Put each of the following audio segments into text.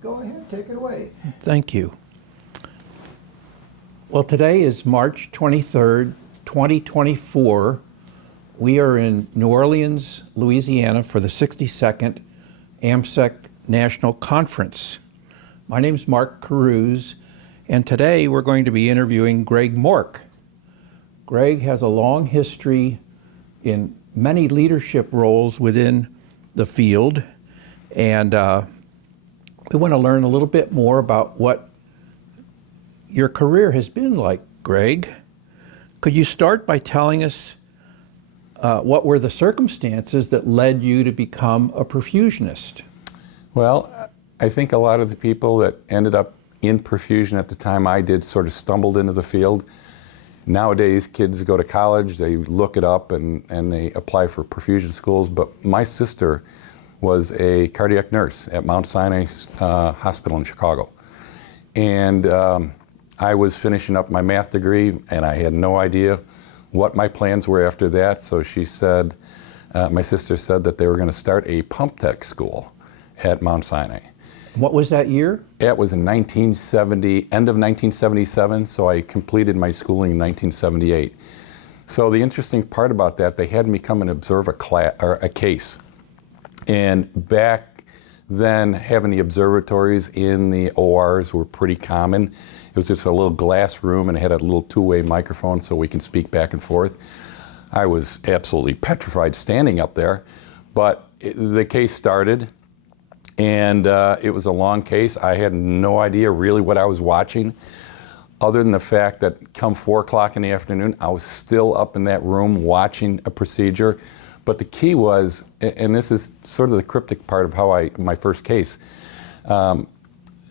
Go ahead, take it away. Thank you. Well, today is March 23rd, 2024. We are in New Orleans, Louisiana for the 62nd AmSECT National Conference. My name is Mark Carouse, and today we're going to be interviewing Greg Mork. Greg has a long history in many leadership roles within the field, and we want to learn a little bit more about what your career has been like, Greg. Could you start by telling us what were the circumstances that led you to become a perfusionist? Well, I think a lot of the people that ended up in perfusion at the time I did sort of stumbled into the field. Nowadays, kids go to college, they look it up, and they apply for perfusion schools. But my sister was a cardiac nurse at Mount Sinai Hospital in Chicago. And I was finishing up my math degree, and I had no idea what my plans were after that. So she said, my sister said that they were going to start a pump tech school at Mount Sinai. What was that year? It was in 1970, end of 1977, so I completed my schooling in 1978. So the interesting part about that, they had me come and observe a case. And back then, having the observatories in the ORs were pretty common. It was just a little glass room, and it had a little two-way microphone so we can speak back and forth. I was absolutely petrified standing up there, but the case started. And it was a long case. I had no idea really what I was watching, other than the fact that come 4 o'clock in the afternoon, I was still up in that room watching a procedure. But the key was, and this is sort of the cryptic part of how my first case,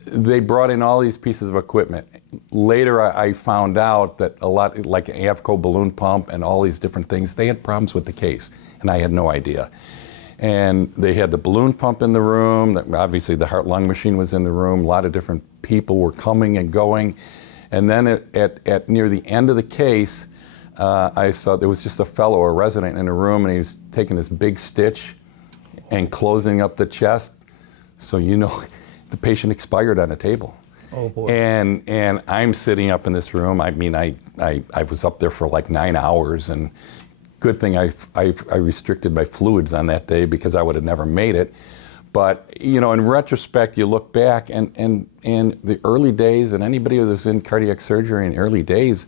they brought in all these pieces of equipment. Later I found out that a lot, like an Avco balloon pump and all these different things, they had problems with the case, and I had no idea. And they had the balloon pump in the room, obviously the heart-lung machine was in the room, a lot of different people were coming and going. And then at near the end of the case, I saw there was just a fellow, a resident in a room, and he was taking this big stitch and closing up the chest. So you know, the patient expired on a table. Oh boy. And I'm sitting up in this room. I mean, I was up there for like 9 hours, and good thing I restricted my fluids on that day because I would have never made it. But you know, in retrospect, you look back and the early days, and anybody who was in cardiac surgery in early days,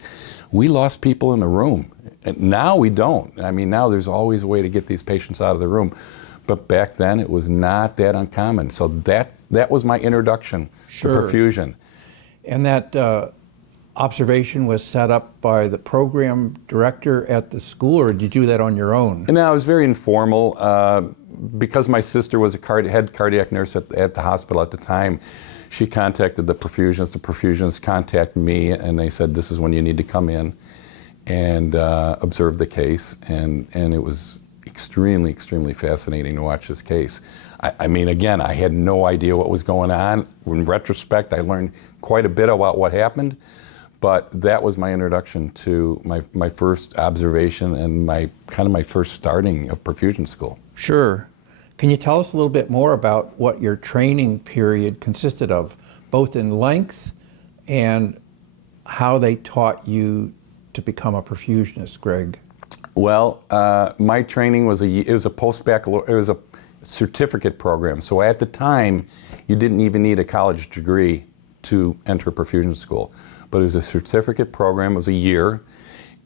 we lost people in the room. And now we don't. I mean, now there's always a way to get these patients out of the room. But back then, it was not that uncommon. So that was my introduction to perfusion. And that observation was set up by the program director at the school, or did you do that on your own? No, it was very informal. Because my sister was a head cardiac nurse at the hospital at the time, she contacted the perfusionists. The perfusionists contacted me, and they said, this is when you need to come in and observe the case. And it was extremely, extremely fascinating to watch this case. I mean, again, I had no idea what was going on. In retrospect, I learned quite a bit about what happened. But that was my introduction to my first observation and my first starting of perfusion school. Sure. Can you tell us a little bit more about what your training period consisted of, both in length and how they taught you to become a perfusionist, Greg? Well, my training was it was a certificate program. So at the time, you didn't even need a college degree to enter a perfusion school. But it was a certificate program, it was a year,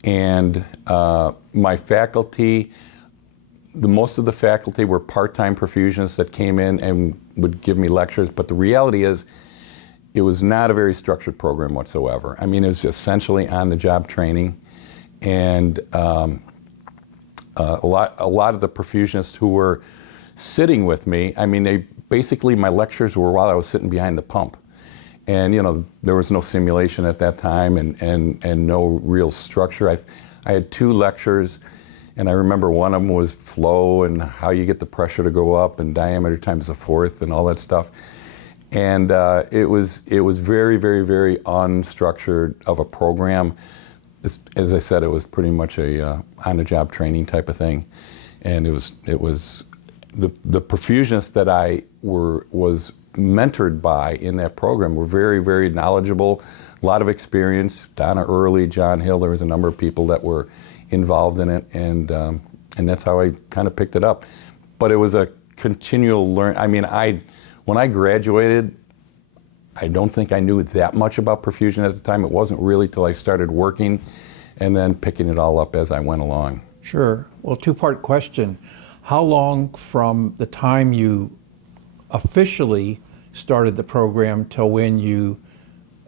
and my faculty, most of the faculty were part-time perfusionists that came in and would give me lectures, but the reality is, it was not a very structured program whatsoever. I mean, it was essentially on-the-job training, and a lot of the perfusionists who were sitting with me, I mean, basically my lectures were while I was sitting behind the pump. And you know, there was no simulation at that time and no real structure. I had 2 lectures, and I remember one of them was flow and how you get the pressure to go up and diameter times the fourth and all that stuff. And it was very, very, very unstructured of a program. As I said, it was pretty much a on-the-job training type of thing. And it was the perfusionist that I was mentored by in that program were very, very knowledgeable, a lot of experience. Donna Early, John Hill, there was a number of people that were involved in it, and that's how I kind of picked it up. But it was a continual learn. I mean, when I graduated, I don't think I knew that much about perfusion at the time. It wasn't really till I started working and then picking it all up as I went along. Sure. Well, two-part question. How long from the time you officially started the program till when you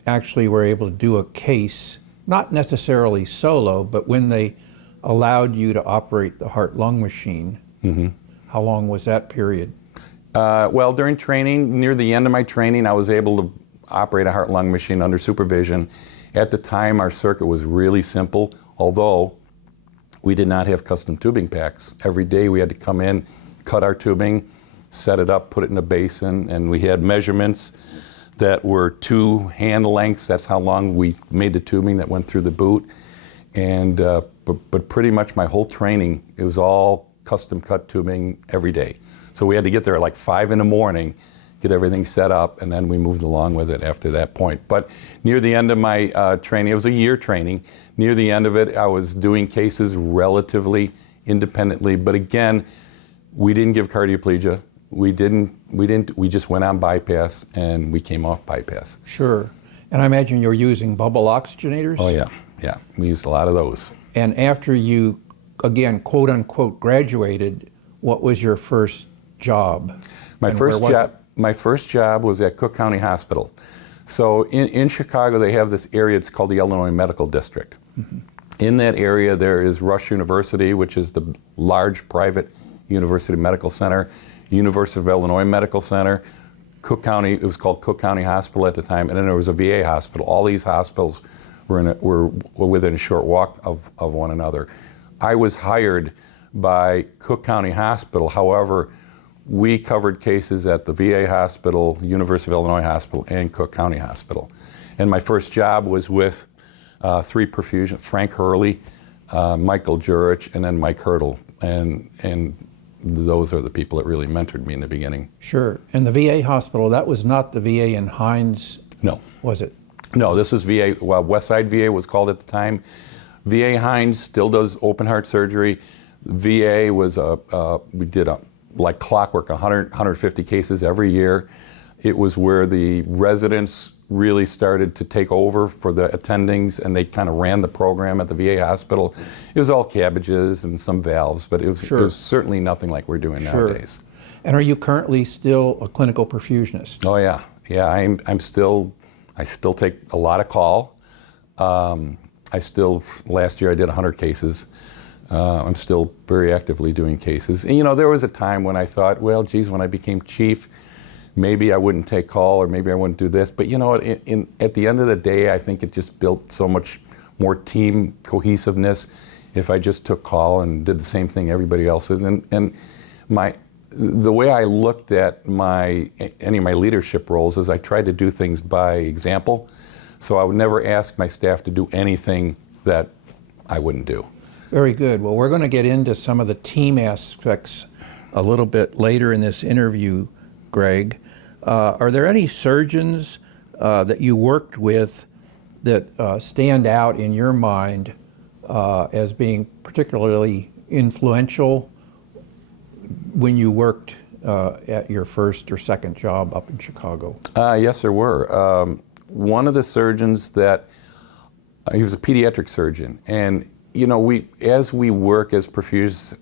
actually were able to do a case, not necessarily solo, but when they allowed you to operate the heart-lung machine? Mm-hmm. How long was that period? Well, during training, near the end of my training, I was able to operate a heart-lung machine under supervision. At the time, our circuit was really simple, although we did not have custom tubing packs. Every day we had to come in, cut our tubing, set it up, put it in a basin, and we had measurements that were 2 hand lengths. That's how long we made the tubing that went through the boot. And but pretty much my whole training, it was all custom cut tubing every day. So we had to get there at like 5 in the morning, get everything set up, and then we moved along with it after that point. But near the end of my training, it was a year training. Near the end of it, I was doing cases relatively independently. But again, we didn't give cardioplegia. We just went on bypass, and we came off bypass. Sure. And I imagine you're using bubble oxygenators? Oh yeah. We used a lot of those. And after you, again, quote unquote, graduated, what was your first job? My first job was at Cook County Hospital. So in Chicago, they have this area, it's called the Illinois Medical District. Mm-hmm. In that area, there is Rush University, which is the large private university medical center, University of Illinois Medical Center, Cook County, it was called Cook County Hospital at the time, and then there was a VA hospital. All these hospitals were within a short walk of one another. I was hired by Cook County Hospital. However, we covered cases at the VA hospital, University of Illinois Hospital, and Cook County Hospital. And my first job was with 3 perfusionists, Frank Hurley, Michael Jurich, and then Mike Hurdle. And those are the people that really mentored me in the beginning. Sure. And the VA hospital, that was not the VA in Hines? No. Was it? No, this was VA, well, Westside VA was called at the time. VA Hines still does open heart surgery. VA was, we did like clockwork, 150 cases every year. It was where the residents really started to take over for the attendings, and they kind of ran the program at the VA hospital. It was all cabbages and some valves, but it was certainly nothing like we're doing nowadays. And are you currently still a clinical perfusionist? Oh yeah, I still take a lot of call. Last year I did 100 cases. I'm still very actively doing cases. And there was a time when I thought, well, geez, when I became chief, maybe I wouldn't take call, or maybe I wouldn't do this. But at the end of the day, I think it just built so much more team cohesiveness if I just took call and did the same thing everybody else is. And the way I looked at any of my leadership roles is I tried to do things by example. So I would never ask my staff to do anything that I wouldn't do. Very good. Well, we're going to get into some of the team aspects a little bit later in this interview, Greg. Are there any surgeons that you worked with that stand out in your mind as being particularly influential when you worked at your first or second job up in Chicago? Yes, there were. One of the surgeons he was a pediatric surgeon, and as we work as perfusionists,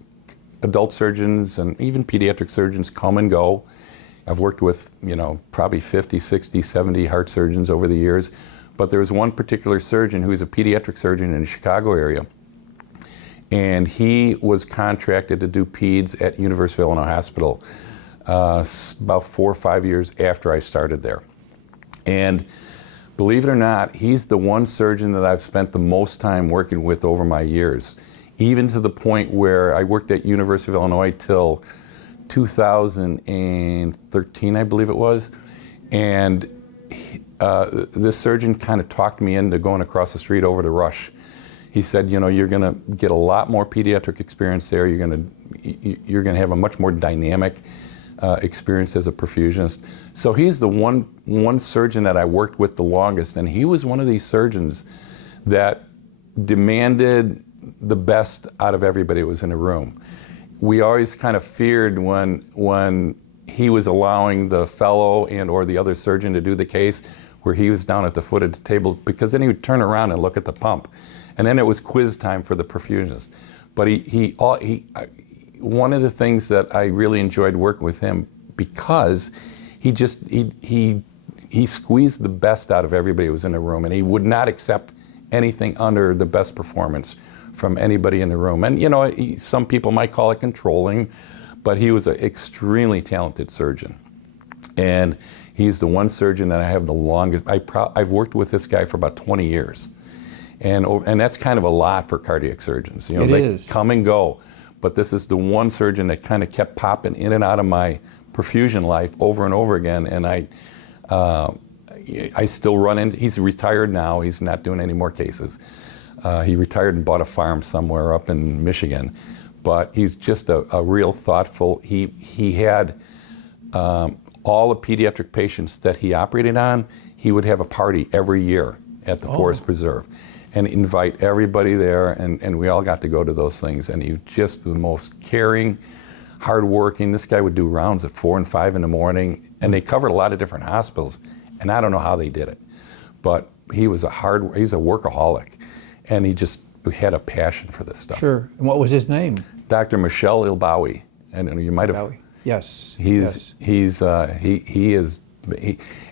adult surgeons and even pediatric surgeons come and go. I've worked with, probably 50, 60, 70 heart surgeons over the years, but there was one particular surgeon who was a pediatric surgeon in the Chicago area, and he was contracted to do peds at University of Illinois Hospital about 4 or 5 years after I started there. And believe it or not, he's the one surgeon that I've spent the most time working with over my years, even to the point where I worked at University of Illinois till 2013, I believe it was. And this surgeon kind of talked me into going across the street over to Rush. He said, you're going to get a lot more pediatric experience there. You're going to have a much more dynamic experience as a perfusionist. So he's the one surgeon that I worked with the longest, and he was one of these surgeons that demanded the best out of everybody who was in the room. We always kind of feared when he was allowing the fellow and or the other surgeon to do the case where he was down at the foot of the table, because then he would turn around and look at the pump. And then it was quiz time for the perfusionist. But one of the things that I really enjoyed working with him, because he squeezed the best out of everybody who was in the room, and he would not accept anything under the best performance from anybody in the room. And you know, some people might call it controlling, but he was an extremely talented surgeon. And he's the one surgeon that I have the longest. I've worked with this guy for about 20 years. And that's kind of a lot for cardiac surgeons. You know, they come and go. But this is the one surgeon that kind of kept popping in and out of my perfusion life over and over again. And I still run into, he's retired now, he's not doing any more cases. He retired and bought a farm somewhere up in Michigan. But he's just a real thoughtful, he had all the pediatric patients that he operated on, he would have a party every year at the Forest Preserve and invite everybody there, and we all got to go to those things. And he was just the most caring, hardworking. This guy would do rounds at 4 and 5 in the morning, and they covered a lot of different hospitals, and I don't know how they did it. But he's a workaholic, and he just had a passion for this stuff. Sure. And what was his name? Dr. Michel Ilbawi, and you might have. Yes. He is,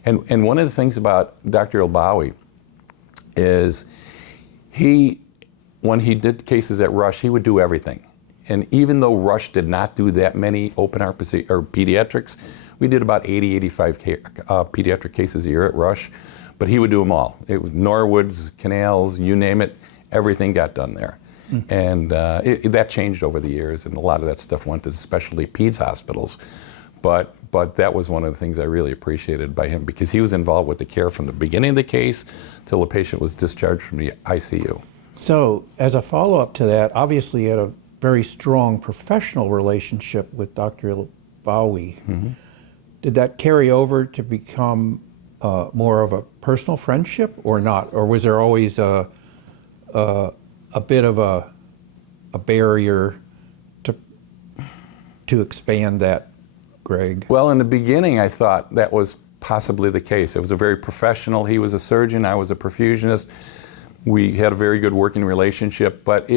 and one of the things about Dr. Ilbawi is when he did cases at Rush, he would do everything. And even though Rush did not do that many open heart or pediatrics, we did about 80, 85 pediatric cases a year at Rush, but he would do them all. It was Norwoods, canals, you name it, everything got done there. And that changed over the years, and a lot of that stuff went to the specialty peds hospitals. But that was one of the things I really appreciated by him, because he was involved with the care from the beginning of the case till the patient was discharged from the ICU. So, as a follow-up to that, obviously you had a very strong professional relationship with Dr. Ilbawi. Mm-hmm. Did that carry over to become more of a personal friendship or not? Or was there always a bit of a barrier to expand that, Greg? Well, in the beginning, I thought that was possibly the case. It was a very professional. He was a surgeon, I was a perfusionist. We had a very good working relationship, but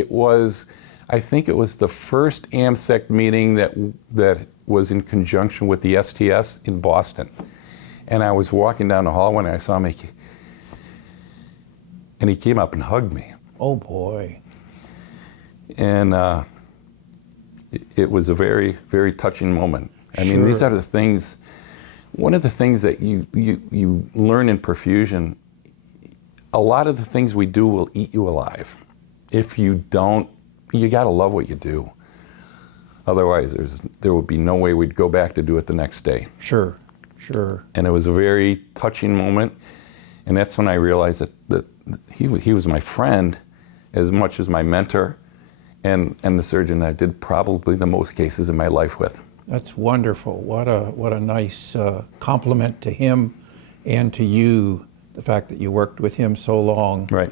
I think it was the first AmSECT meeting that was in conjunction with the STS in Boston. And I was walking down the hallway and I saw him, and he came up and hugged me. Oh boy. And it was a very, very touching moment. I mean, these are the things, one of the things that you learn in perfusion, a lot of the things we do will eat you alive. If you don't, you gotta love what you do. Otherwise, there would be no way we'd go back to do it the next day. Sure. And it was a very touching moment, and that's when I realized that he was my friend as much as my mentor, and the surgeon I did probably the most cases in my life with. That's wonderful. What a nice compliment to him and to you, the fact that you worked with him so long. Right.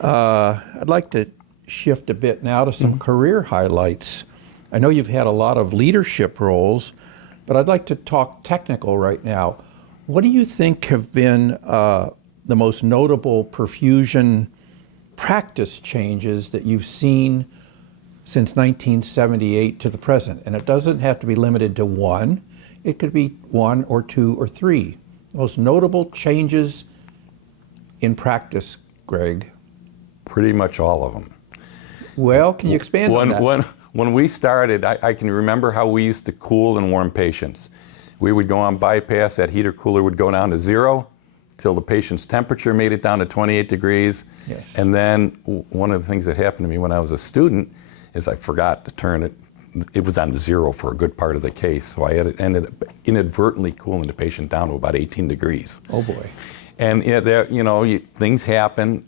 I'd like to shift a bit now to some career highlights. I know you've had a lot of leadership roles, but I'd like to talk technical right now. What do you think have been the most notable perfusion practice changes that you've seen since 1978 to the present? And it doesn't have to be limited to one. It could be 1 or 2 or 3. The most notable changes in practice, Greg? Pretty much all of them. Well, can you expand on that? When we started, I can remember how we used to cool and warm patients. We would go on bypass, that heater cooler would go down to 0 till the patient's temperature made it down to 28 degrees. Yes. And then one of the things that happened to me when I was a student is I forgot to turn it. It was on 0 for a good part of the case, so I ended up inadvertently cooling the patient down to about 18 degrees. Oh boy. And things happen,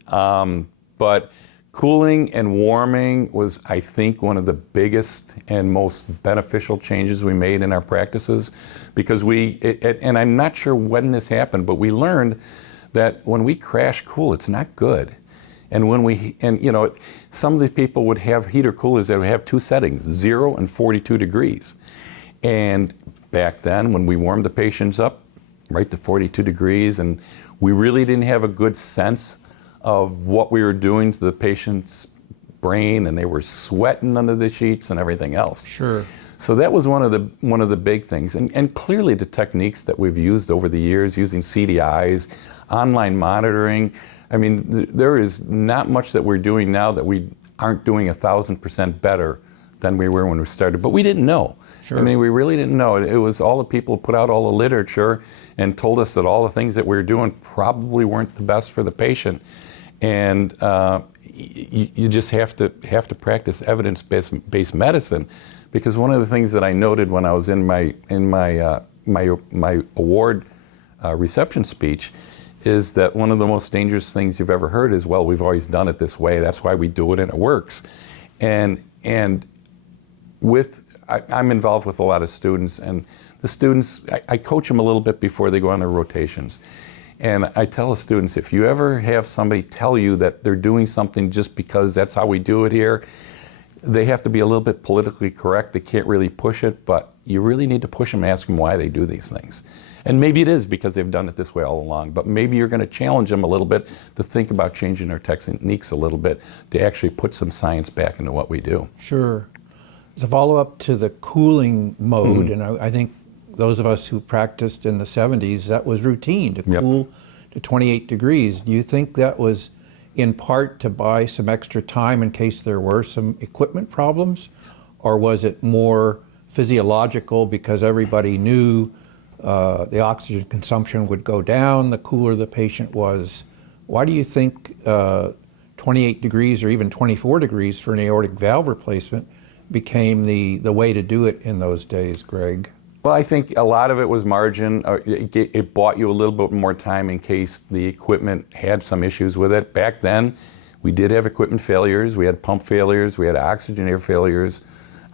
but Cooling and warming was, I think, one of the biggest and most beneficial changes we made in our practices, because and I'm not sure when this happened, but we learned that when we crash cool, it's not good. And some of these people would have heater coolers that would have two settings, 0 and 42 degrees. And back then, when we warmed the patients up right to 42 degrees, and we really didn't have a good sense of what we were doing to the patient's brain, and they were sweating under the sheets and everything else. Sure. So that was one of the big things. And clearly the techniques that we've used over the years, using CDIs, online monitoring, I mean, there is not much that we're doing now that we aren't doing 1,000% better than we were when we started. But we didn't know. Sure. I mean, we really didn't know. It was all the people who put out all the literature and told us that all the things that we were doing probably weren't the best for the patient. And you just have to practice evidence-based medicine, because one of the things that I noted when I was in my award reception speech is that one of the most dangerous things you've ever heard is, well, we've always done it this way, that's why we do it and it works. And I'm involved with a lot of students, and the students, I coach them a little bit before they go on their rotations. And I tell the students, if you ever have somebody tell you that they're doing something just because that's how we do it here, they have to be a little bit politically correct. They can't really push it, but you really need to push them and ask them why they do these things. And maybe it is because they've done it this way all along, but maybe you're going to challenge them a little bit to think about changing their techniques a little bit to actually put some science back into what we do. Sure. As a follow-up to the cooling mode, and I think those of us who practiced in the 70s, that was routine to cool to 28 degrees. Do you think that was in part to buy some extra time in case there were some equipment problems? Or was it more physiological because everybody knew the oxygen consumption would go down the cooler the patient was? Why do you think 28 degrees or even 24 degrees for an aortic valve replacement became the way to do it in those days, Greg? Well, I think a lot of it was margin. It bought you a little bit more time in case the equipment had some issues with it. Back then, we did have equipment failures. We had pump failures. We had oxygenator failures,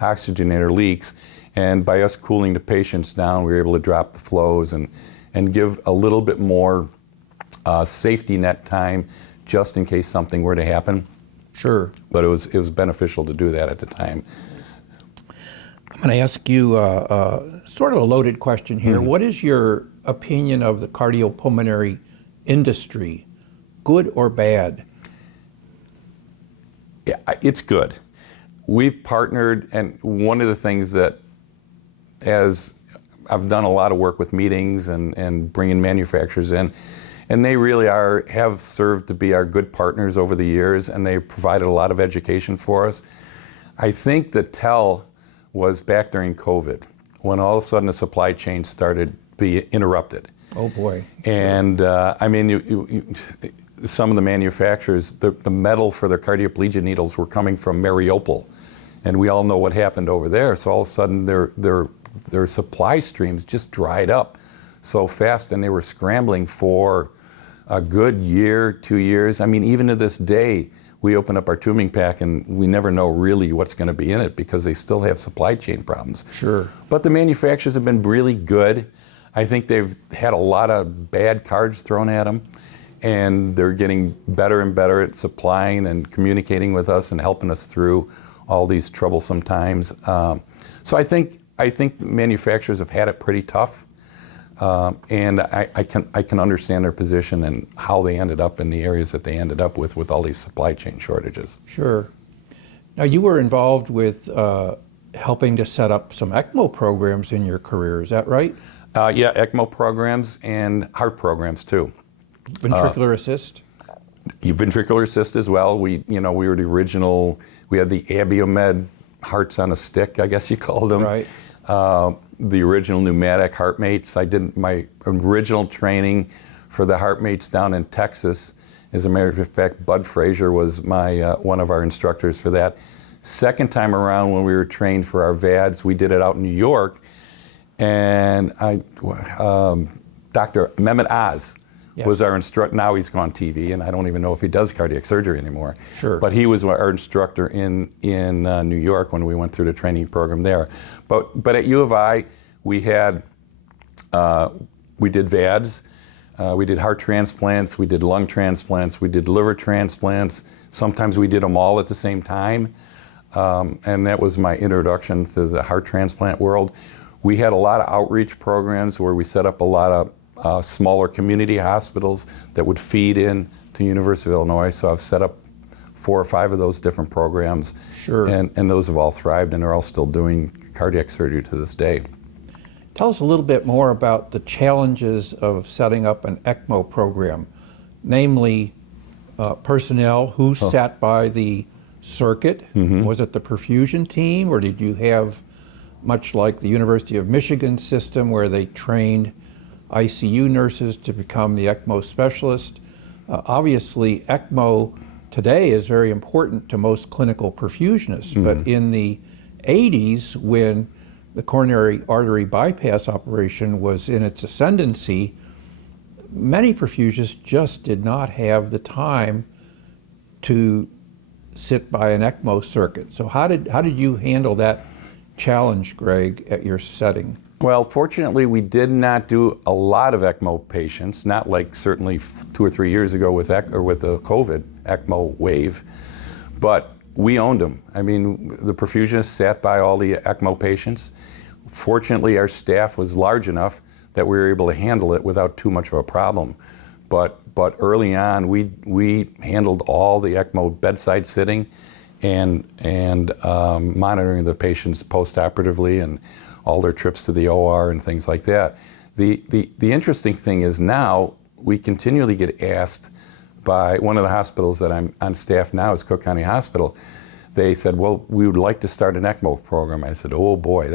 oxygenator leaks. And by us cooling the patients down, we were able to drop the flows and give a little bit more safety net time just in case something were to happen. Sure. But it was beneficial to do that at the time. I'm going to ask you sort of a loaded question here. What is your opinion of the cardiopulmonary industry, good or bad? Yeah, it's good. We've partnered, and one of the things that, as I've done a lot of work with meetings and bringing manufacturers in, and they really have served to be our good partners over the years, and they provided a lot of education for us. I think the tell was back during COVID, when all of a sudden the supply chain started to be interrupted. Oh boy. And I mean, some of the manufacturers, the metal for their cardioplegia needles were coming from Mariupol, and we all know what happened over there. So all of a sudden their supply streams just dried up so fast, and they were scrambling for a good year, 2 years. I mean, even to this day, we open up our tubing pack and we never know really what's going to be in it because they still have supply chain problems. Sure. But the manufacturers have been really good. I think they've had a lot of bad cards thrown at them, and they're getting better and better at supplying and communicating with us and helping us through all these troublesome times. So I think manufacturers have had it pretty tough. And I can understand their position and how they ended up in the areas that they ended up with all these supply chain shortages. Sure. Now, you were involved with helping to set up some ECMO programs in your career, is that right? Yeah, ECMO programs and heart programs too. Ventricular assist? Ventricular assist as well. We were the original. We had the Abiomed hearts on a stick, I guess you called them. Right. The original pneumatic heartmates. I did my original training for the heartmates down in Texas. As a matter of fact, Bud Frazier was one of our instructors for that. Second time around when we were trained for our VADs, we did it out in New York. And Dr. Mehmet Oz was our instructor. Now he's gone TV, and I don't even know if he does cardiac surgery anymore. Sure. But he was our instructor in New York when we went through the training program there. But at U of I, we had we did VADs, we did heart transplants, we did lung transplants, we did liver transplants. Sometimes we did them all at the same time. And that was my introduction to the heart transplant world. We had a lot of outreach programs where we set up a lot of smaller community hospitals that would feed in to University of Illinois. So I've set up 4 or 5 of those different programs. Sure. And those have all thrived, and they're all still doing cardiac surgery to this day. Tell us a little bit more about the challenges of setting up an ECMO program, namely personnel who sat by the circuit. Was it the perfusion team, or did you have, much like the University of Michigan system, where they trained ICU nurses to become the ECMO specialist? Obviously, ECMO today is very important to most clinical perfusionists, but in the 80s, when the coronary artery bypass operation was in its ascendancy, many perfusionists just did not have the time to sit by an ECMO circuit. So how did you handle that challenge, Greg, at your setting? Well, fortunately, we did not do a lot of ECMO patients, not like certainly 2 or 3 years ago with the COVID ECMO wave, but we owned them. I mean, the perfusionists sat by all the ECMO patients. Fortunately, our staff was large enough that we were able to handle it without too much of a problem. But early on, we handled all the ECMO bedside sitting and monitoring the patients post-operatively and all their trips to the OR and things like that. The interesting thing is now we continually get asked by one of the hospitals that I'm on staff now is Cook County Hospital. They said, well, we would like to start an ECMO program. I said, oh boy,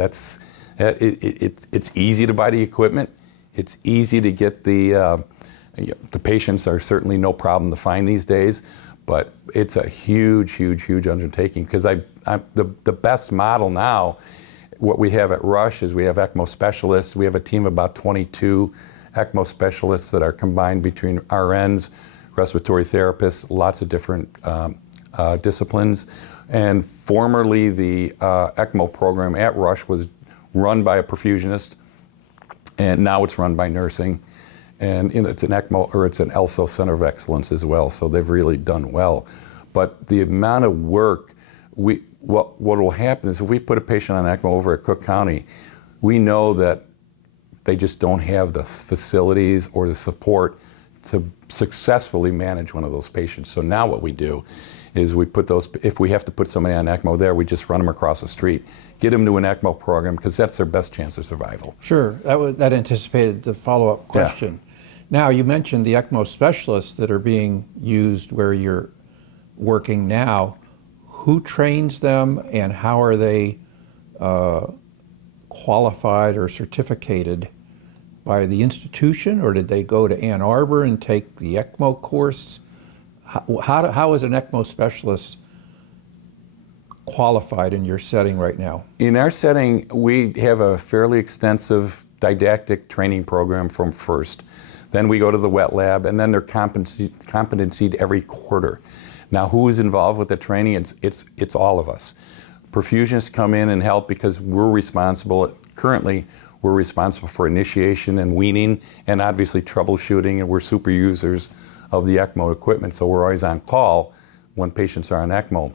it's easy to buy the equipment. It's easy to get the patients are certainly no problem to find these days, but it's a huge undertaking because the best model now, what we have at Rush is we have ECMO specialists. We have a team of about 22 ECMO specialists that are combined between RNs, respiratory therapists, lots of different disciplines. And formerly the ECMO program at Rush was run by a perfusionist, and now it's run by nursing. And it's an ECMO, or it's an ELSO Center of Excellence as well, so they've really done well. But the amount of work, what will happen is if we put a patient on ECMO over at Cook County, we know that they just don't have the facilities or the support to successfully manage one of those patients. So now what we do is we put those, if we have to put somebody on ECMO there, we just run them across the street, get them to an ECMO program, because that's their best chance of survival. Sure, that anticipated the follow-up question. Yeah. Now, you mentioned the ECMO specialists that are being used where you're working now. Who trains them, and how are they qualified or certificated by the institution, or did they go to Ann Arbor and take the ECMO course? How is an ECMO specialist qualified in your setting right now? In our setting, we have a fairly extensive didactic training program from first. Then we go to the wet lab, and then they're competencied every quarter. Now, who is involved with the training? It's all of us. Perfusionists come in and help because we're responsible. Currently, we're responsible for initiation and weaning, and obviously troubleshooting, and we're super users of the ECMO equipment, so we're always on call when patients are on ECMO.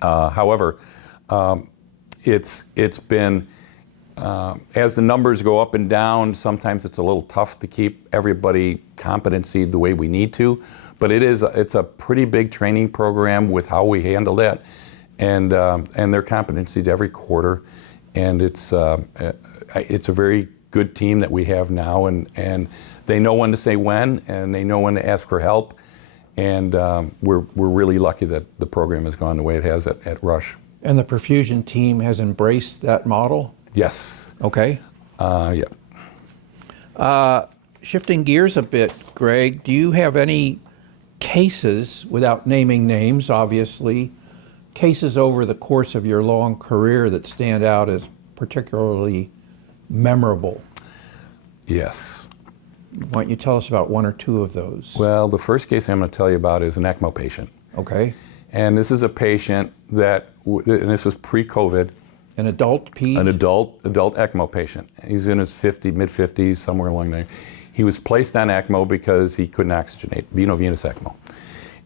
However, it's been, as the numbers go up and down, sometimes it's a little tough to keep everybody competency the way we need to, but it's a pretty big training program with how we handle that, and they're competency every quarter, and it's a very good team that we have now, and they know when to say when, and they know when to ask for help, and we're really lucky that the program has gone the way it has at Rush. And the perfusion team has embraced that model? Yes. Okay. Yeah. Shifting gears a bit, Greg, do you have any cases, without naming names, obviously, cases over the course of your long career that stand out as particularly memorable? Yes. Why don't you tell us about one or two of those? Well, the first case I'm going to tell you about is an ECMO patient. Okay. And this is a patient that, and this was pre-COVID, An adult ped? an adult ECMO patient. He's in his mid-50s, somewhere along there. He was placed on ECMO because he couldn't oxygenate, veno-venous ECMO.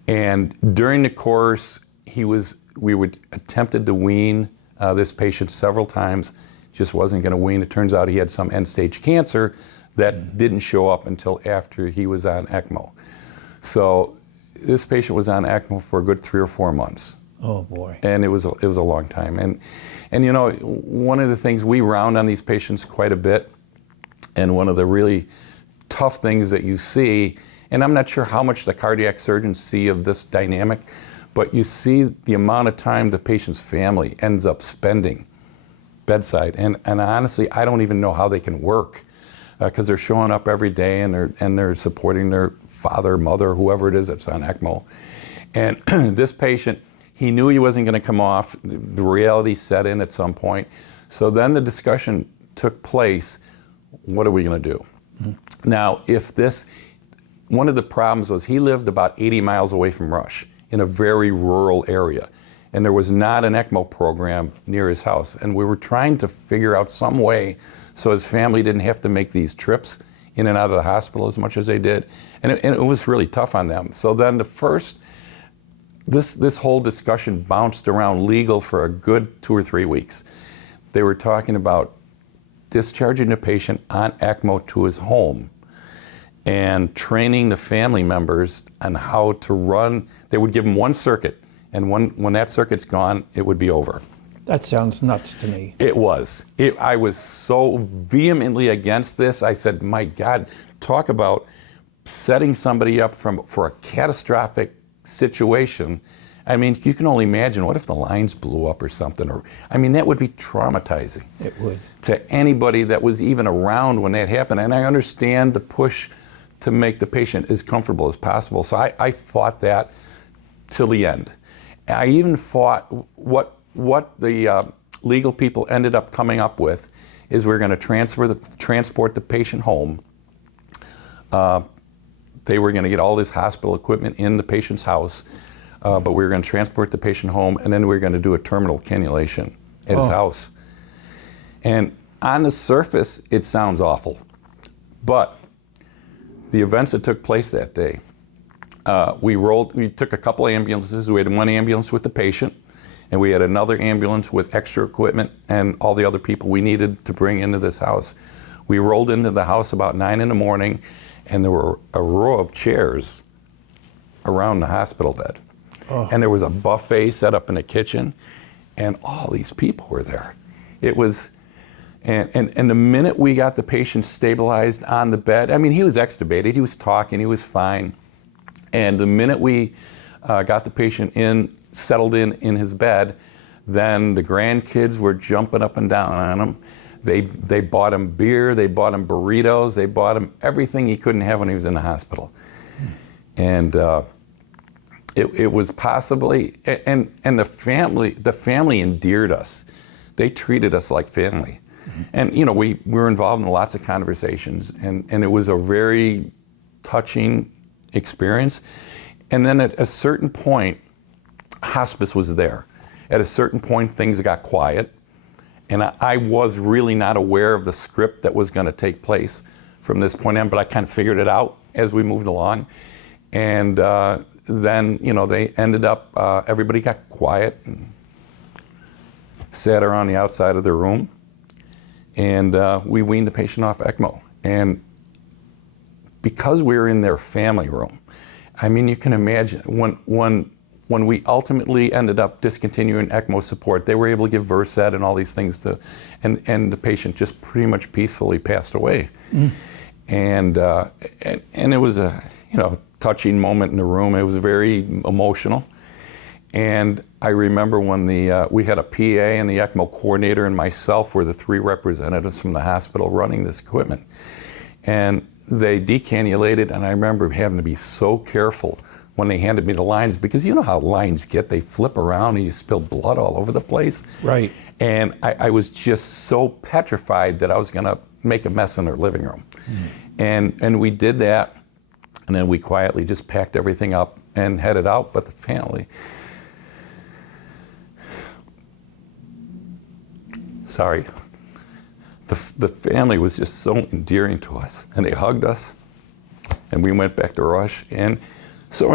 And during the course, we would attempted to wean this patient several times, just wasn't going to wean. It turns out he had some end-stage cancer that didn't show up until after he was on ECMO. So this patient was on ECMO for a good 3 or 4 months. Oh boy. And it was a long time. And you know, one of the things we round on these patients quite a bit, and one of the really tough things that you see, and I'm not sure how much the cardiac surgeons see of this dynamic, but you see the amount of time the patient's family ends up spending bedside. And honestly, I don't even know how they can work, because they're showing up every day and they're supporting their father, mother, whoever it is that's on ECMO. And this patient, he knew he wasn't going to come off. The reality set in at some point. So then the discussion took place, what are we going to do? Mm-hmm. Now, one of the problems was he lived about 80 miles away from Rush in a very rural area. And there was not an ECMO program near his house. And we were trying to figure out some way so his family didn't have to make these trips in and out of the hospital as much as they did. And it was really tough on them. So then this whole discussion bounced around legal for a good 2 or 3 weeks. They were talking about discharging the patient on ECMO to his home and training the family members on how to run. They would give him one circuit, and when that circuit's gone, it would be over. That sounds nuts to me. It was. I was so vehemently against this. I said, my God, talk about setting somebody up for a catastrophic situation. I mean, you can only imagine, what if the lines blew up or something? That would be traumatizing. It would. To anybody that was even around when that happened. And I understand the push to make the patient as comfortable as possible. So I fought that till the end. I even fought what the legal people ended up coming up with is we're going to transport the patient home. They were going to get all this hospital equipment in the patient's house, but we were going to transport the patient home, and then we were going to do a terminal cannulation at his house. And on the surface, it sounds awful. But the events that took place that day, we took a couple of ambulances. We had one ambulance with the patient, and we had another ambulance with extra equipment and all the other people we needed to bring into this house. We rolled into the house about 9 in the morning, and there were a row of chairs around the hospital bed. Oh. And there was a buffet set up in the kitchen, and all these people were there. It was, and the minute we got the patient stabilized on the bed, he was extubated, he was talking, he was fine. And the minute we got the patient settled in his bed, then the grandkids were jumping up and down on him. They bought him beer, they bought him burritos, they bought him everything he couldn't have when he was in the hospital. And it was possibly, and the family endeared us. They treated us like family. Mm-hmm. And we were involved in lots of conversations, and it was a very touching experience. And then at a certain point, hospice was there. At a certain point, things got quiet, and I was really not aware of the script that was going to take place from this point on, but I kind of figured it out as we moved along. And then, they ended up, everybody got quiet and sat around the outside of their room, and we weaned the patient off ECMO. And because we were in their family room, you can imagine when we ultimately ended up discontinuing ECMO support, they were able to give Versed and all these things and the patient just pretty much peacefully passed away. Mm. And it was a touching moment in the room. It was very emotional. And I remember when we had a PA and the ECMO coordinator and myself were the 3 representatives from the hospital running this equipment. And they decannulated, and I remember having to be so careful when they handed me the lines, because you know how lines get, they flip around and you spill blood all over the place. Right. And I was just so petrified that I was going to make a mess in their living room. Mm. And we did that, and then we quietly just packed everything up and headed out, but the family, the family was just so endearing to us, and they hugged us, and we went back to Rush. And so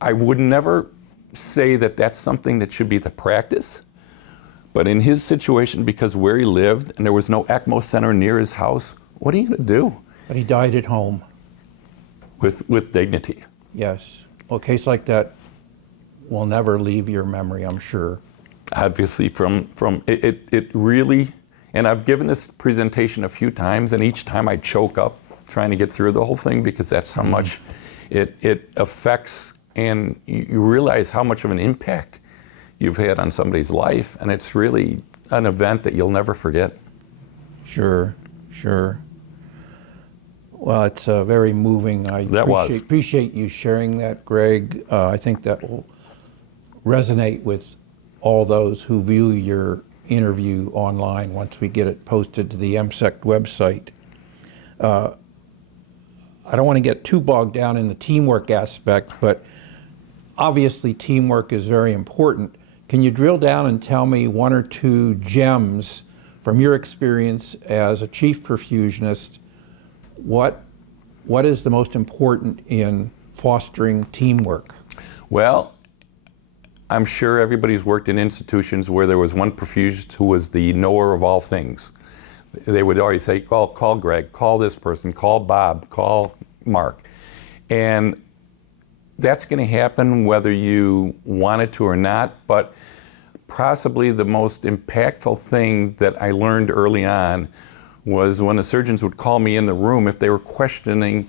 I would never say that that's something that should be the practice, but in his situation, because where he lived and there was no ECMO center near his house, what are you going to do? But he died at home. With dignity. Yes. Well, a case like that will never leave your memory, I'm sure. Obviously, from it really, and I've given this presentation a few times, and each time I choke up trying to get through the whole thing, because that's how much it affects, and you realize how much of an impact you've had on somebody's life, and it's really an event that you'll never forget. Sure, sure. Well, it's very moving. I appreciate you sharing that, Greg. I think that will resonate with all those who view your interview online once we get it posted to the AmSECT website. I don't want to get too bogged down in the teamwork aspect, but obviously teamwork is very important. Can you drill down and tell me one or two gems from your experience as a chief perfusionist? What is the most important in fostering teamwork? Well, I'm sure everybody's worked in institutions where there was one perfusionist who was the knower of all things. They would always say, call Greg, call this person, call Bob, call Mark. And that's going to happen whether you want it to or not, but possibly the most impactful thing that I learned early on was when the surgeons would call me in the room if they were questioning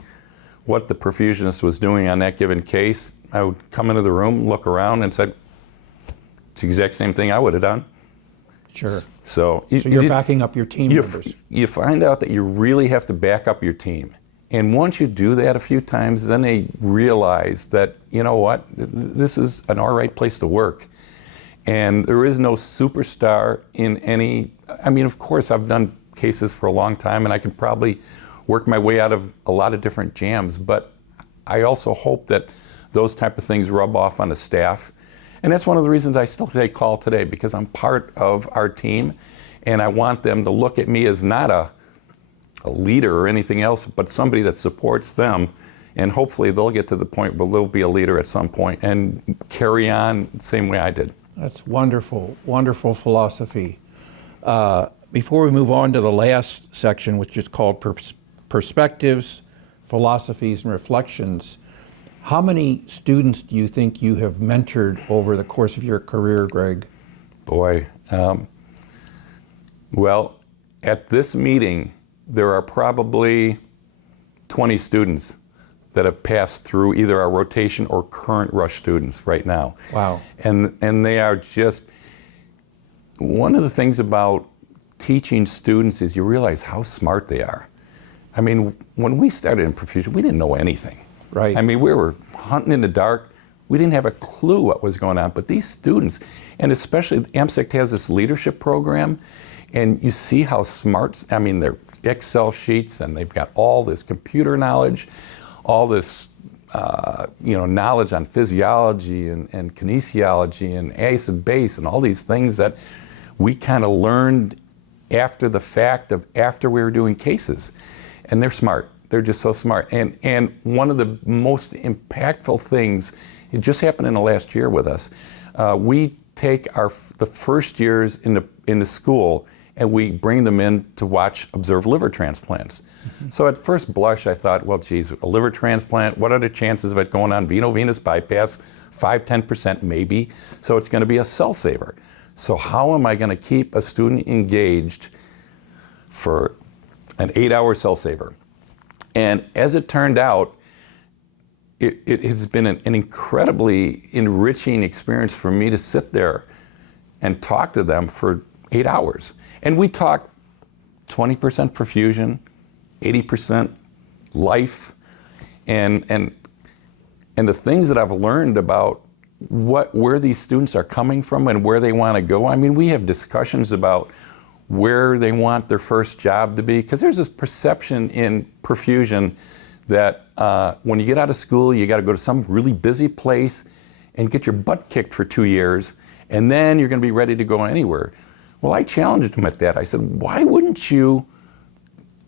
what the perfusionist was doing on that given case. I would come into the room, look around, and said, it's the exact same thing I would have done. Sure. So you're backing up your team members. You find out that you really have to back up your team. And once you do that a few times, then they realize that, you know what, this is an all right place to work. And there is no superstar in any, I mean, of course, I've done cases for a long time, and I can probably work my way out of a lot of different jams, but I also hope that those type of things rub off on the staff. And that's one of the reasons I still take call today, because I'm part of our team, and I want them to look at me as not a leader or anything else, but somebody that supports them. And hopefully they'll get to the point where they'll be a leader at some point and carry on the same way I did. That's wonderful, wonderful philosophy. Before we move on to the last section, which is called Perspectives, Philosophies, and Reflections, how many students do you think you have mentored over the course of your career, Greg? Boy, well, at this meeting, there are probably 20 students that have passed through either our rotation or current Rush students right now. Wow. And they are just, one of the things about teaching students is you realize how smart they are. I mean, when we started in perfusion, we didn't know anything. Right. I mean, we were hunting in the dark. We didn't have a clue what was going on. But these students, and especially AmSECT has this leadership program, and you see how smart, I mean, they're Excel sheets, and they've got all this computer knowledge, all this knowledge on physiology and kinesiology and acid base and all these things that we kind of learned after the fact of after we were doing cases. And they're smart. They're just so smart. And one of the most impactful things, it just happened in the last year with us. We take the first years in the school and we bring them in to observe liver transplants. Mm-hmm. So at first blush, I thought, well, geez, a liver transplant, what are the chances of it going on veno-venous bypass? 5-10% maybe. So it's going to be a cell saver. So how am I going to keep a student engaged for an 8-hour cell saver? And as it turned out, it has been an incredibly enriching experience for me to sit there and talk to them for 8 hours. And we talk 20% perfusion, 80% life, and the things that I've learned about where these students are coming from and where they want to go. I mean, we have discussions about where they want their first job to be. Because there's this perception in perfusion that when you get out of school, you got to go to some really busy place and get your butt kicked for 2 years, and then you're going to be ready to go anywhere. Well, I challenged him at that. I said, why wouldn't you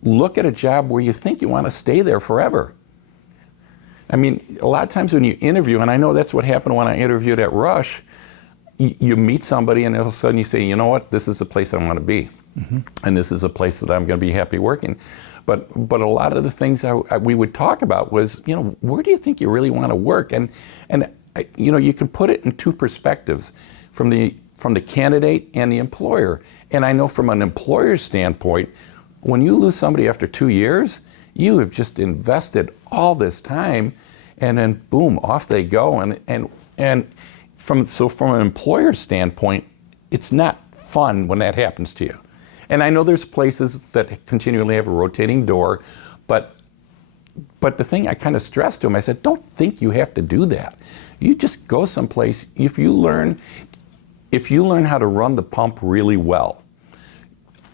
look at a job where you think you want to stay there forever? I mean, a lot of times when you interview, and I know that's what happened when I interviewed at Rush, you meet somebody and all of a sudden you say, you know what, this is the place I want to be. Mm-hmm. And this is a place that I'm going to be happy working. But a lot of the things we would talk about was, you know, where do you think you really want to work? And you know, you can put it in two perspectives, from the candidate and the employer. And I know from an employer's standpoint, when you lose somebody after 2 years, you have just invested all this time, and then boom, off they go. And from an employer's standpoint, it's not fun when that happens to you. And I know there's places that continually have a rotating door, but the thing I kind of stressed to him, I said, don't think you have to do that. You just go someplace. If you learn how to run the pump really well,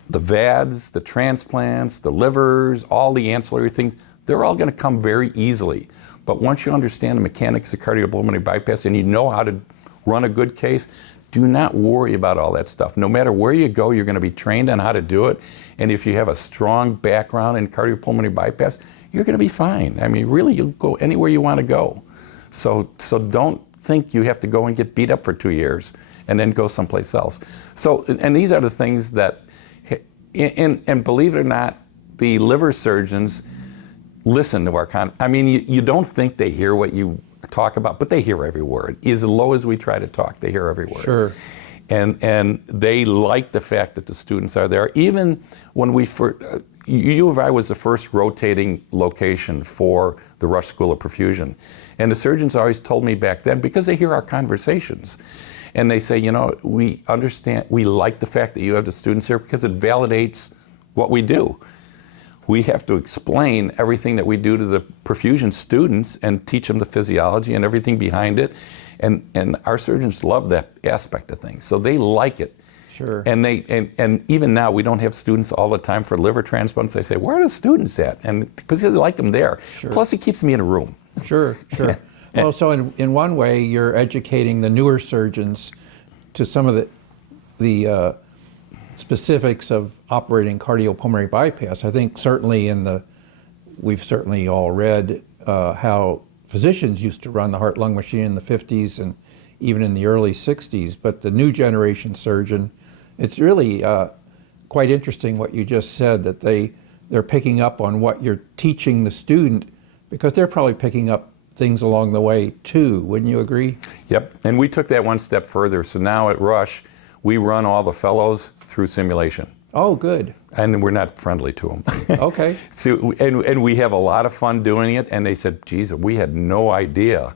the VADs, the transplants, the livers, all the ancillary things, they're all going to come very easily. But once you understand the mechanics of cardiopulmonary bypass and you know how to run a good case, do not worry about all that stuff. No matter where you go, you're going to be trained on how to do it. And if you have a strong background in cardiopulmonary bypass, you're going to be fine. I mean, really, you'll go anywhere you want to go. So don't think you have to go and get beat up for 2 years and then go someplace else. So, and these are the things that, and believe it or not, the liver surgeons listen to our I mean, you don't think they hear what you talk about, but they hear every word. As low as we try to talk, they hear every word. Sure. And they like the fact that the students are there. Even when U of I was the first rotating location for the Rush School of Perfusion. And the surgeons always told me back then, because they hear our conversations, and they say, you know, we understand, we like the fact that you have the students here because it validates what we do. We have to explain everything that we do to the perfusion students and teach them the physiology and everything behind it. And our surgeons love that aspect of things. So they like it. Sure. And even now, we don't have students all the time for liver transplants. They say, where are the students at? And because they like them there. Sure. Plus, it keeps me in a room. Sure, sure. Well, so in one way, you're educating the newer surgeons to some of the specifics of operating cardiopulmonary bypass. I think certainly we've certainly all read how physicians used to run the heart-lung machine in the 50s and even in the early 60s, but the new generation surgeon, it's really quite interesting what you just said, that they're picking up on what you're teaching the student, because they're probably picking up things along the way too. Wouldn't you agree? Yep, and we took that one step further. So now at Rush, we run all the fellows through simulation. Oh, good. And we're not friendly to them. Okay. So, and we have a lot of fun doing it, and they said, geez, we had no idea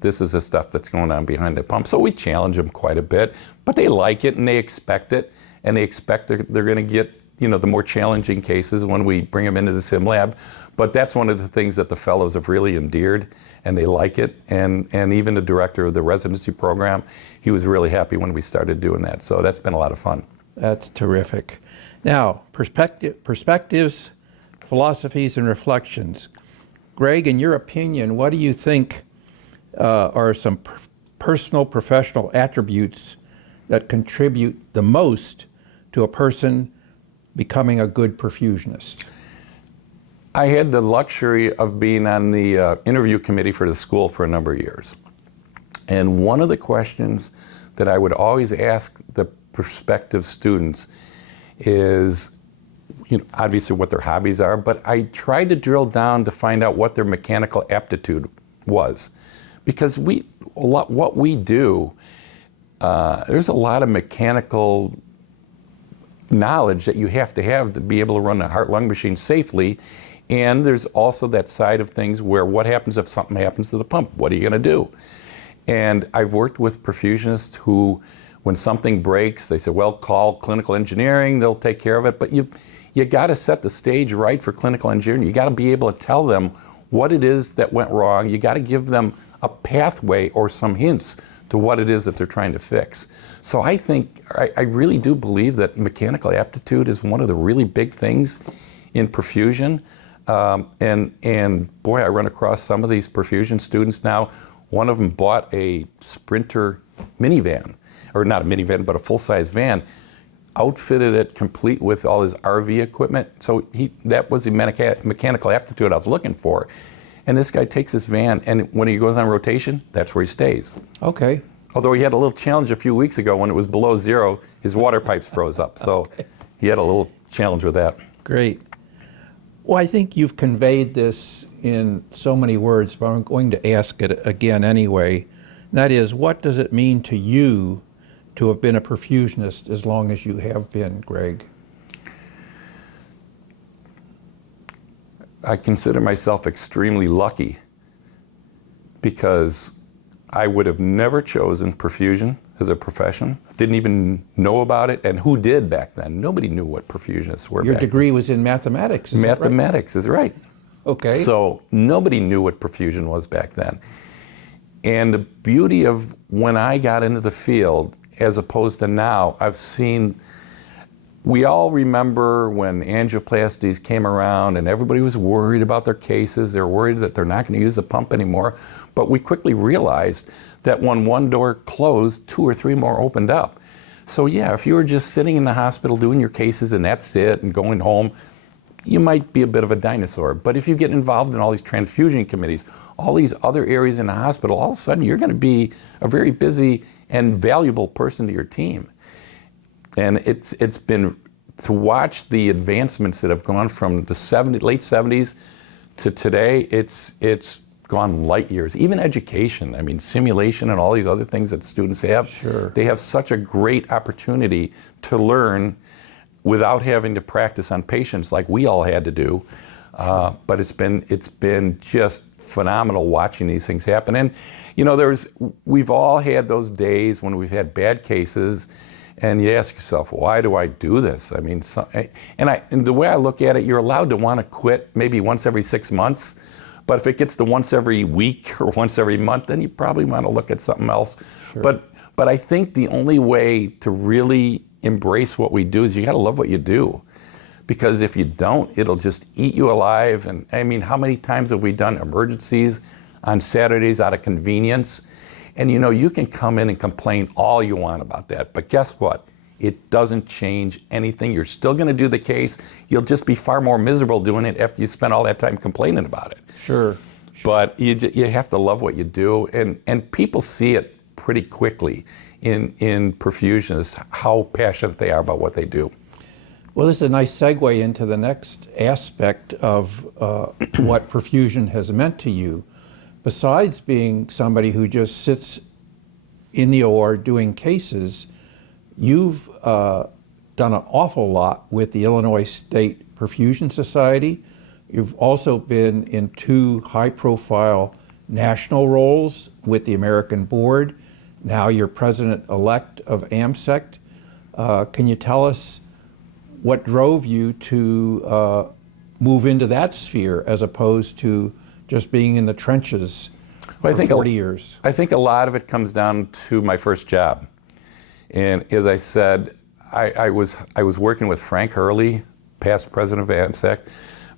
this is the stuff that's going on behind the pump. So we challenge them quite a bit, but they like it and they expect it, and they expect they're going to get, you know, the more challenging cases when we bring them into the sim lab. But that's one of the things that the fellows have really endeared, and they like it. And even the director of the residency program, he was really happy when we started doing that. So that's been a lot of fun. That's terrific. Now, perspectives, philosophies, and reflections. Greg, in your opinion, what do you think are some personal, professional attributes that contribute the most to a person becoming a good perfusionist? I had the luxury of being on the interview committee for the school for a number of years. And one of the questions that I would always ask the prospective students is, you know, obviously what their hobbies are, but I tried to drill down to find out what their mechanical aptitude was. Because what we do, there's a lot of mechanical knowledge that you have to be able to run a heart-lung machine safely. And there's also that side of things where what happens if something happens to the pump? What are you going to do? And I've worked with perfusionists who, when something breaks, they say, well, call clinical engineering, they'll take care of it. But you got to set the stage right for clinical engineering. You got to be able to tell them what it is that went wrong. You got to give them a pathway or some hints to what it is that they're trying to fix. So I think, I really do believe that mechanical aptitude is one of the really big things in perfusion. And boy, I run across some of these perfusion students now. One of them bought a Sprinter minivan, or not a minivan, but a full-size van, outfitted it complete with all his RV equipment. So that was the mechanical aptitude I was looking for. And this guy takes his van, and when he goes on rotation, that's where he stays. Okay. Although he had a little challenge a few weeks ago when it was below zero, his water pipes froze up. So he had a little challenge with that. Great. Well, I think you've conveyed this in so many words, but I'm going to ask it again anyway. And that is, what does it mean to you to have been a perfusionist as long as you have been, Greg? I consider myself extremely lucky because I would have never chosen perfusion as a profession. Didn't even know about it, and who did back then? Nobody knew what perfusionists were. Your degree was in mathematics, is that right? Mathematics is right. Okay. So nobody knew what perfusion was back then. And the beauty of when I got into the field, as opposed to now, I've seen, we all remember when angioplasties came around and everybody was worried about their cases. They're worried that they're not going to use the pump anymore. But we quickly realized that when one door closed, 2 or 3 more opened up. So yeah, if you were just sitting in the hospital doing your cases and that's it and going home, you might be a bit of a dinosaur. But if you get involved in all these transfusion committees, all these other areas in the hospital, all of a sudden you're going to be a very busy and valuable person to your team. And it's been, to watch the advancements that have gone from the late 70s to today, it's gone light years. Even education, I mean, simulation and all these other things that students have, Sure. They have such a great opportunity to learn without having to practice on patients like we all had to do. But it's been just phenomenal watching these things happen. And you know, we've all had those days when we've had bad cases, and you ask yourself, why do I do this? I mean, and the way I look at it, you're allowed to want to quit maybe once every 6 months, but if it gets to once every week or once every month, then you probably want to look at something else. Sure. But I think the only way to really embrace what we do is you got to love what you do. Because if you don't, it'll just eat you alive. And I mean, how many times have we done emergencies on Saturdays out of convenience? And you know, you can come in and complain all you want about that, but guess what? It doesn't change anything. You're still going to do the case. You'll just be far more miserable doing it after you spend all that time complaining about it. Sure. But you have to love what you do, and people see it pretty quickly in perfusionists, how passionate they are about what they do. Well, this is a nice segue into the next aspect of what perfusion has meant to you. Besides being somebody who just sits in the OR doing cases, you've done an awful lot with the Illinois State Perfusion Society. You've also been in 2 high-profile national roles with the American Board. Now you're president-elect of AmSECT. Can you tell us what drove you to move into that sphere as opposed to just being in the trenches for 40 years? I think a lot of it comes down to my first job. And as I said, I was working with Frank Hurley, past president of AmSECT,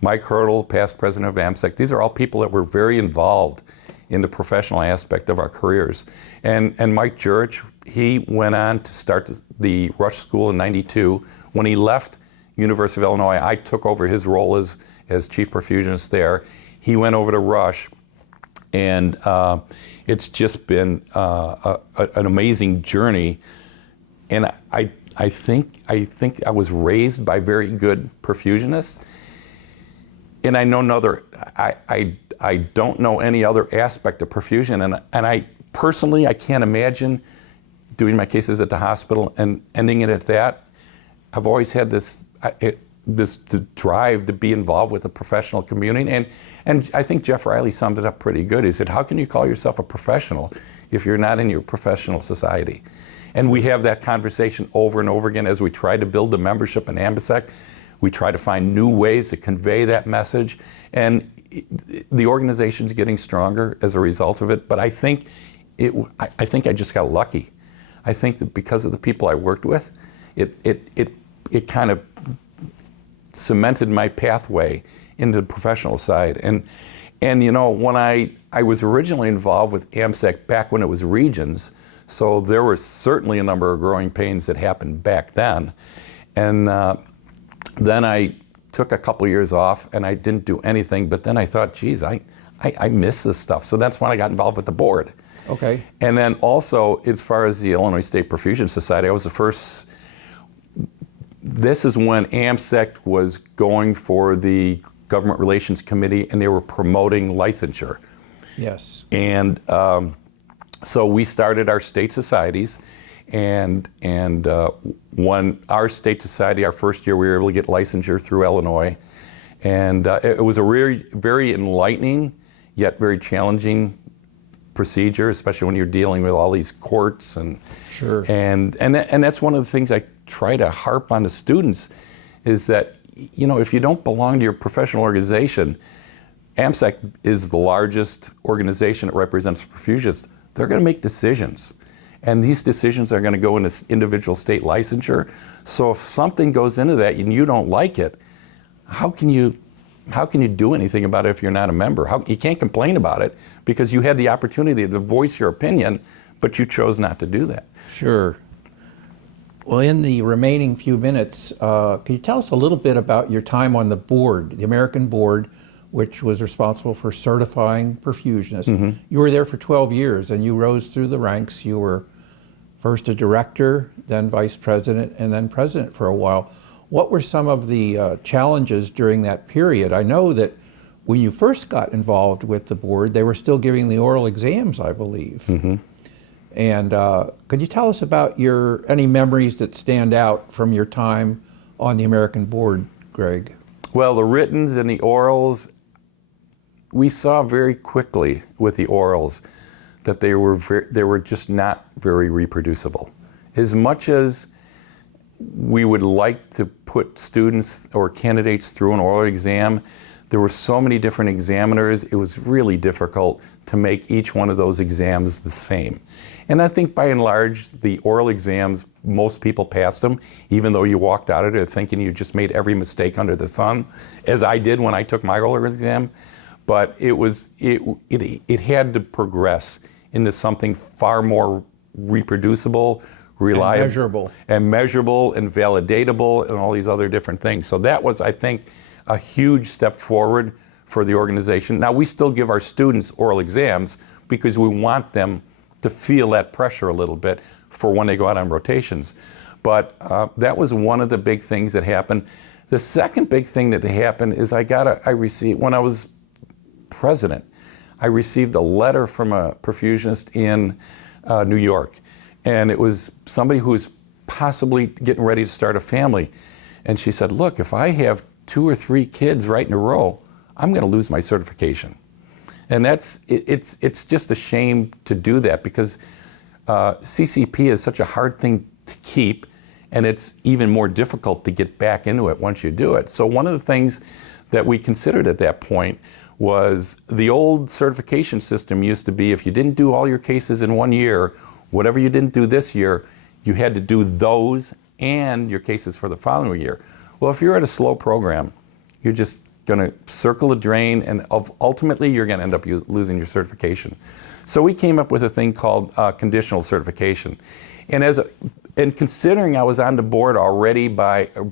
Mike Hurdle, past president of AmSECT. These are all people that were very involved in the professional aspect of our careers. And Mike Jurich, he went on to start the Rush School in '92. When he left University of Illinois, I took over his role as chief perfusionist there. He went over to Rush, and it's just been an amazing journey. And I think I was raised by very good perfusionists, and I know I don't know any other aspect of perfusion, and I personally I can't imagine doing my cases at the hospital and ending it at that. I've always had this drive to be involved with the professional community, and I think Jeff Riley summed it up pretty good. He said, how can you call yourself a professional if you're not in your professional society? And we have that conversation over and over again as we try to build the membership in AmSECT. We try to find new ways to convey that message, and the organization's getting stronger as a result of it. But I think I think I just got lucky. I think that because of the people I worked with, it kind of cemented my pathway into the professional side. And you know, when I was originally involved with AmSECT back when it was regions, so there were certainly a number of growing pains that happened back then. And then I took a couple years off and I didn't do anything, but then I thought, geez, I miss this stuff. So that's when I got involved with the board. Okay. And then also, as far as the Illinois State Perfusion Society, I was the first. This is when AmSECT was going for the Government Relations Committee and they were promoting licensure. Yes. And so we started our state societies, and when our state society, our first year, we were able to get licensure through Illinois. And it was a very enlightening, yet very challenging procedure, especially when you're dealing with all these courts and sure. And that's one of the things I try to harp on to students is that, you know, if you don't belong to your professional organization, AmSECT is the largest organization that represents perfusionists. They're going to make decisions, and these decisions are going to go into individual state licensure. So if something goes into that and you don't like it, how can you do anything about it if you're not a member? You can't complain about it because you had the opportunity to voice your opinion, but you chose not to do that. Sure. Well, in the remaining few minutes, can you tell us a little bit about your time on the board, the American board, which was responsible for certifying perfusionists? Mm-hmm. You were there for 12 years and you rose through the ranks. You were first a director, then vice president, and then president for a while. What were some of the challenges during that period? I know that when you first got involved with the board, they were still giving the oral exams, I believe. Mm-hmm. And could you tell us about any memories that stand out from your time on the American board, Greg? Well, the writtens and the orals, we saw very quickly with the orals that they were just not very reproducible. As much as we would like to put students or candidates through an oral exam, there were so many different examiners, it was really difficult to make each one of those exams the same. And I think by and large, the oral exams, most people passed them, even though you walked out of it thinking you just made every mistake under the sun, as I did when I took my oral exam. But it had to progress into something far more reproducible, reliable, and measurable and validatable and all these other different things. So that was, I think, a huge step forward for the organization. Now, we still give our students oral exams because we want them to feel that pressure a little bit for when they go out on rotations. But that was one of the big things that happened. The second big thing that happened is I received, when I was president, I received a letter from a perfusionist in New York. And it was somebody who was possibly getting ready to start a family. And she said, look, if I have 2 or 3 kids right in a row, I'm going to lose my certification. And it's just a shame to do that because CCP is such a hard thing to keep, and it's even more difficult to get back into it once you do it. So one of the things that we considered at that point was the old certification system used to be if you didn't do all your cases in 1 year, whatever you didn't do this year, you had to do those and your cases for the following year. Well, if you're at a slow program, you're just going to circle the drain, and ultimately you're going to end up losing your certification. So we came up with a thing called conditional certification. And considering I was on the board already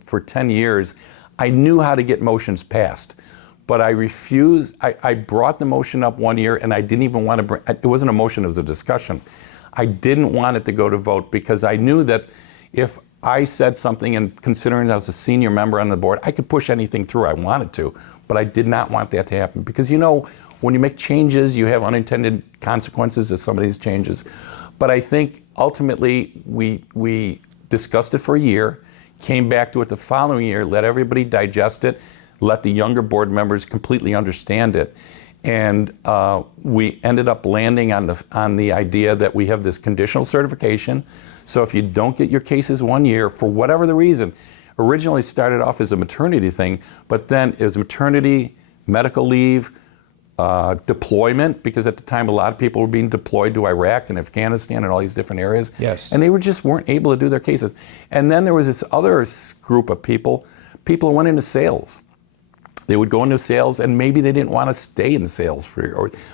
for 10 years, I knew how to get motions passed. But I refused. I brought the motion up 1 year, and I didn't even want to bring. It wasn't a motion; it was a discussion. I didn't want it to go to vote because I knew that if I said something, and considering I was a senior member on the board, I could push anything through I wanted to, but I did not want that to happen because, you know, when you make changes, you have unintended consequences of some of these changes. But I think ultimately we discussed it for a year, came back to it the following year, let everybody digest it, let the younger board members completely understand it. And we ended up landing on the idea that we have this conditional certification. So if you don't get your cases 1 year, for whatever the reason, originally started off as a maternity thing, but then it was maternity, medical leave, deployment, because at the time a lot of people were being deployed to Iraq and Afghanistan and all these different areas. Yes. And they just weren't able to do their cases. And then there was this other group of people who went into sales. They would go into sales and maybe they didn't want to stay in sales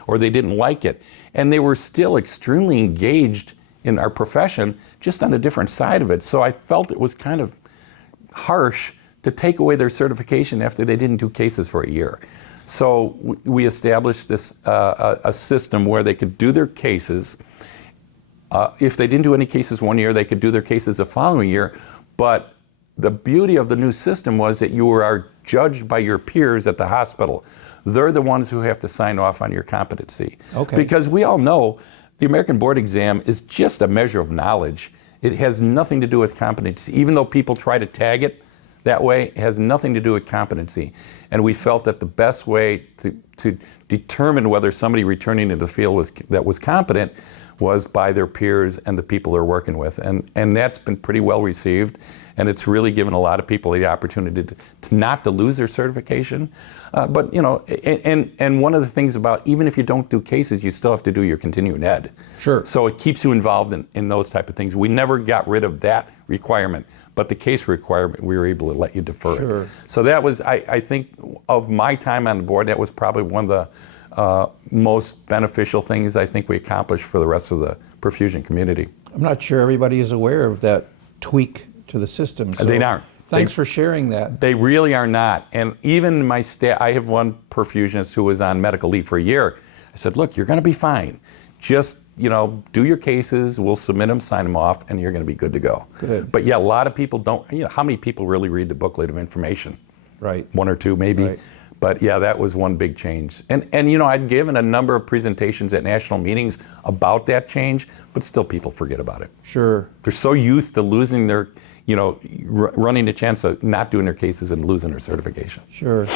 or they didn't like it. And they were still extremely engaged in our profession, just on a different side of it. So I felt it was kind of harsh to take away their certification after they didn't do cases for a year. So we established this a system where they could do their cases. If they didn't do any cases one year, they could do their cases the following year. But the beauty of the new system was that you are judged by your peers at the hospital. They're the ones who have to sign off on your competency. Okay. Because we all know the American board exam is just a measure of knowledge. It has nothing to do with competency. Even though people try to tag it that way, it has nothing to do with competency. And we felt that the best way to determine whether somebody returning to the field that was competent was by their peers and the people they're working with. And that's been pretty well received. And it's really given a lot of people the opportunity to not to lose their certification. But, you know, and one of the things about, even if you don't do cases, you still have to do your continuing ed. Sure. So it keeps you involved in those type of things. We never got rid of that requirement, but the case requirement, we were able to let you defer Sure. it. So that was, I think, of my time on the board, that was probably one of the most beneficial things I think we accomplished for the rest of the perfusion community. I'm not sure everybody is aware of that tweak to the system. So They aren't. Thanks for sharing that. They really are not. And even my staff, I have one perfusionist who was on medical leave for a year. I said, look, you're going to be fine. Just, you know, do your cases, we'll submit them, sign them off, and you're going to be good to go. Good. But yeah, a lot of people don't, you know, how many people really read the booklet of information? Right. One or two maybe. Right. But yeah, that was one big change. And you know, I'd given a number of presentations at national meetings about that change, but still people forget about it. Sure. They're so used to losing their, you know, running the chance of not doing their cases and losing their certification. Sure.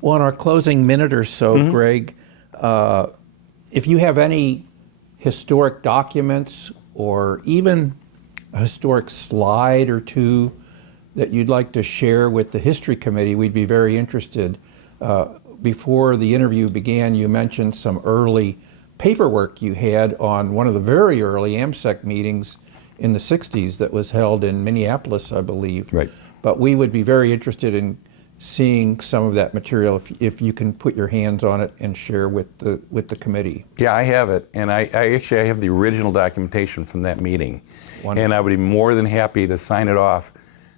Well, in our closing minute or so, Greg, if you have any historic documents or even a historic slide or two that you'd like to share with the History Committee, we'd be very interested. Before the interview began, you mentioned some early paperwork you had on one of the very early AmSECT meetings in the 60s that was held in Minneapolis, I believe. Right. But we would be very interested in seeing some of that material if you can put your hands on it and share with the committee. Yeah, I have it, and I actually have the original documentation from that meeting. Wonderful. And I would be more than happy to sign it off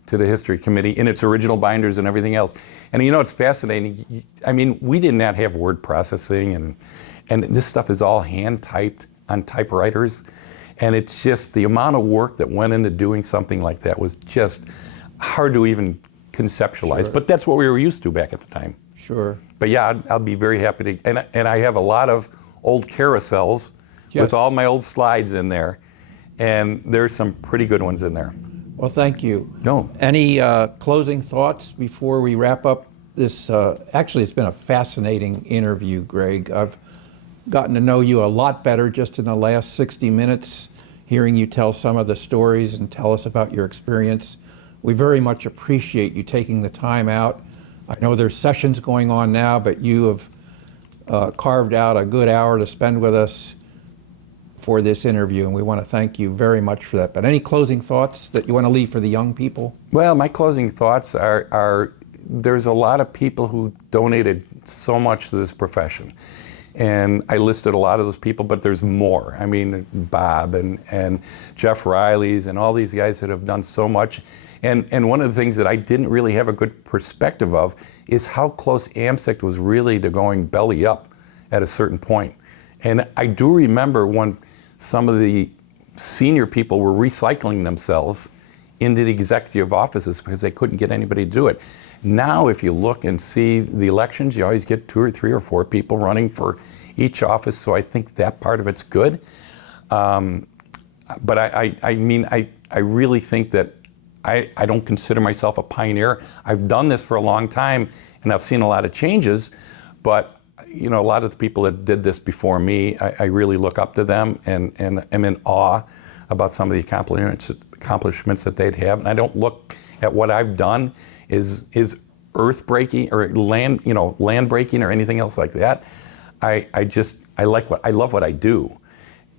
to the History Committee in its original binders and everything else. And you know, it's fascinating. I mean, we did not have word processing, and this stuff is all hand typed on typewriters. And it's just the amount of work that went into doing something like that was just hard to even conceptualize. Sure. But that's what we were used to back at the time. Sure. But yeah, I'll be very happy to, and I have a lot of old carousels Yes. with all my old slides in there, and there's some pretty good ones in there. Well, thank you. No. Any closing thoughts before we wrap up this? Actually, it's been a fascinating interview, Greg. I've gotten to know you a lot better just in the last 60 minutes, hearing you tell some of the stories and tell us about your experience. We very much appreciate you taking the time out. I know there's sessions going on now, but you have carved out a good hour to spend with us for this interview, and we want to thank you very much for that. But any closing thoughts that you want to leave for the young people? Well, my closing thoughts are there's a lot of people who donated so much to this profession. And I listed a lot of those people, but there's more. I mean, Bob and Jeff Riley's and all these guys that have done so much. And one of the things that I didn't really have a good perspective of is how close AmSECT was really to going belly up at a certain point. And I do remember when some of the senior people were recycling themselves into the executive offices because they couldn't get anybody to do it. Now, if you look and see the elections, you always get 2 or 3 or 4 people running for each office, so I think that part of it's good. But I mean, I really think that I don't consider myself a pioneer. I've done this for a long time, and I've seen a lot of changes, but you know, a lot of the people that did this before me, I really look up to them and am in awe about some of the accomplishments that they'd have. And I don't look at what I've done is earth breaking or land breaking or anything else like that. I love what I do,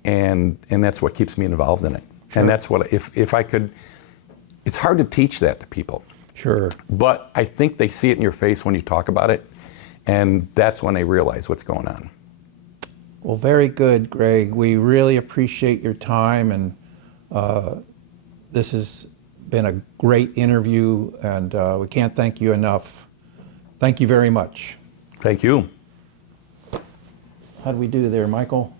and that's what keeps me involved in it. Sure. And that's what, if I could, it's hard to teach that to people. Sure. But I think they see it in your face when you talk about it, and that's when they realize what's going on. Well, very good, Greg. We really appreciate your time, and this has been a great interview, and we can't thank you enough. Thank you very much. Thank you. How do we do there, Michael?